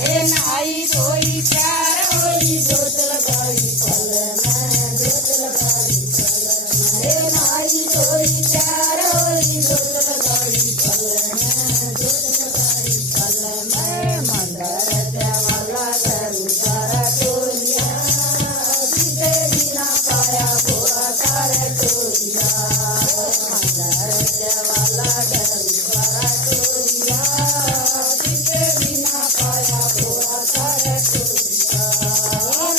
ए नाई धोई प्यार होई जोत लगाई पल में जोत लगाई पल में ए नाई धोई प्यार होई जोत लगाई पल में जोत लगाई पल में मंदर देवाला करू सारा टोलिया सीते बिना पाया बोरा सारे टोलिया मंदर देवाला करू सारा टोलिया सीते बिना पाया बोरा सारे टोलिया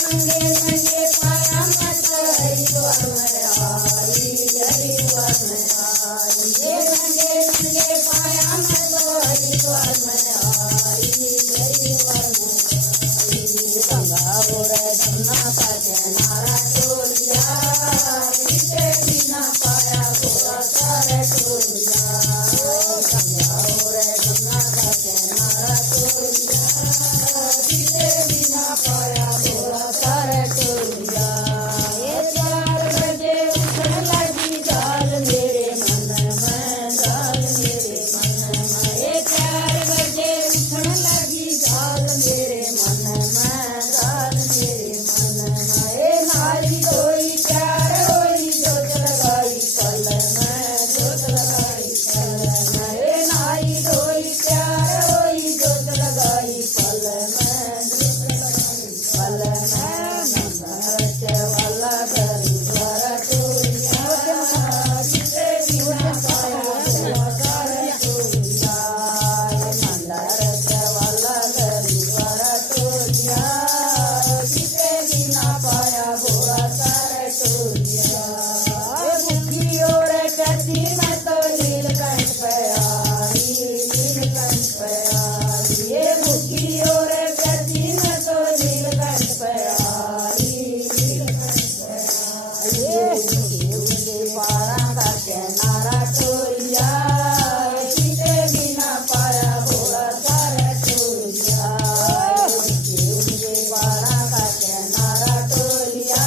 नंगे नंगे पाया मत हरिद्वार में आई हरिद्वार में आई ये नंगे नंगे पाया मत हरिद्वार में आई हरिद्वार में आई गंगा और जमुना का किनारा टोलिया सीते बिना पाया बोरा सारे टोलिया गंगा और जमुना का किनारा टोलिया सीते बिना पाया बोरा सारे टोलिया ये 4 बजे उठने लगी जाल मेरे मन में जाल मेरे मन में ये 4 बजे उठने लगी जाल मेरे मन में जाल मेरे मन में ये नाई धोई प्यार होई जोत लगाई पल में जोत लगाई पल में ये नाई धोई प्यार होई जोत लगाई पल में जोत लगाई पल में मंदर वाला करू द्वारा टोलिया सीते बिना पाया बोरा सारे टोलिया मंदर वाला करू द्वारा टोलिया सीते बिना पाया बोरा सारे टोलिया भूखी और कहती मैं तो नीलकंठ पे आई नीलकंठ पे आई ये भूखी और कहती मैं तो नीलकंठ पे आई नीलकंठ पे आई ये ऊंचे पहाड़ा का किनारा टोलिया सीते बिना पाया बोरा सारे टोलिया ऊंचे पहाड़ा का किनारा टोलिया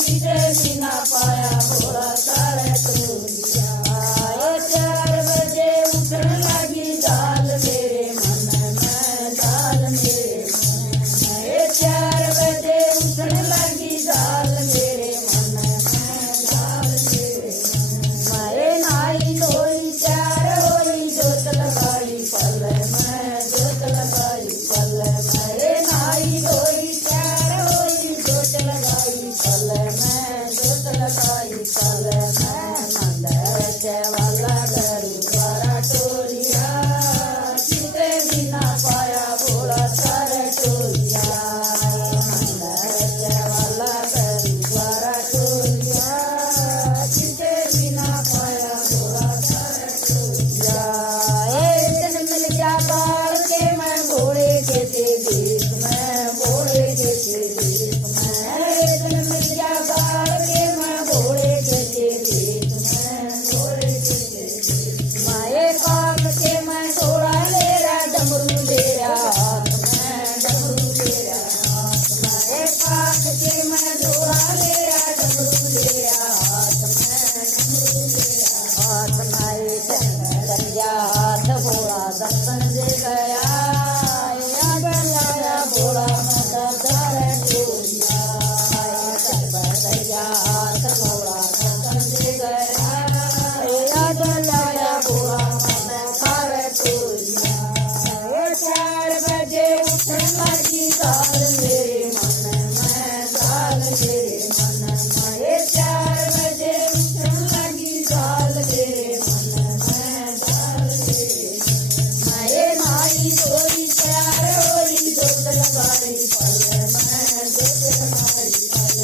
सीते बिना पाया बोरा सारे टोलिया 4 बजे उठने लगी जाल मेरे मन में जाल मेरे मन में 4 बजे उठने लगी जाल मेरे मन में जाल मेरे मन में नाई धोई प्यार होई जोत लगाई पल में जोत लगाई पल में नाई धोई प्यार होई जोत लगाई पल में जोत लगाई पल में मंदर वाला करू द्वारा टोलिया सीते बिना पाया बोरा सारे टोलिया मंदर वाला करू द्वारा टोलिया सीते बिना पाया बोरा सारे टोलिया एक दिन मिल गया बाल के मैं घोड़े के देश में घोड़े के देश में एक दिन मिल गया बाल के मैं घोड़े के देश में घोड़े के देश माए काक के मैं थोड़ा ले रहा डमरू ले रहा हाथ में डमरू ले रहा हाथ माए काक के मैं थोड़ा ले रहा डमरू ले रहा हाथ में डमरू ले रहा हाथ माए कन्या हाथ भोला दर्शन दे गया याद लाया भोला माता तारे टोलिया कन्या हाथ भोला दर्शन दे गया याद लाया भोला माता तारे टोलिया 4 बजे उठने लगी जाल मेरे मन में जाल मेरे मन में 4 बजे उठने लगी जाल मेरे मन में जाल मेरे मन में नाई धोई प्यार होई जोत लगाई पल में जोत लगाई पल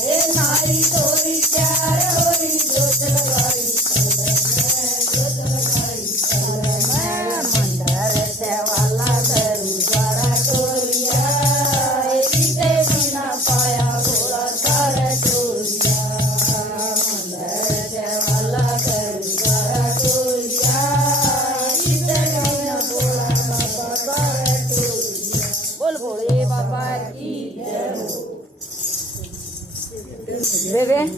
में नाई धोई प्यार होई जोत लगाई पल में जोत लगाई पल में मंदर वाला करू द्वारा टोलिया सीते बिना पाया बोरा सारे टोलिया मंदर वाला करू द्वारा टोलिया सीते बिना बोरा सारे टोलिया बोल भोले बाबा की जय हो।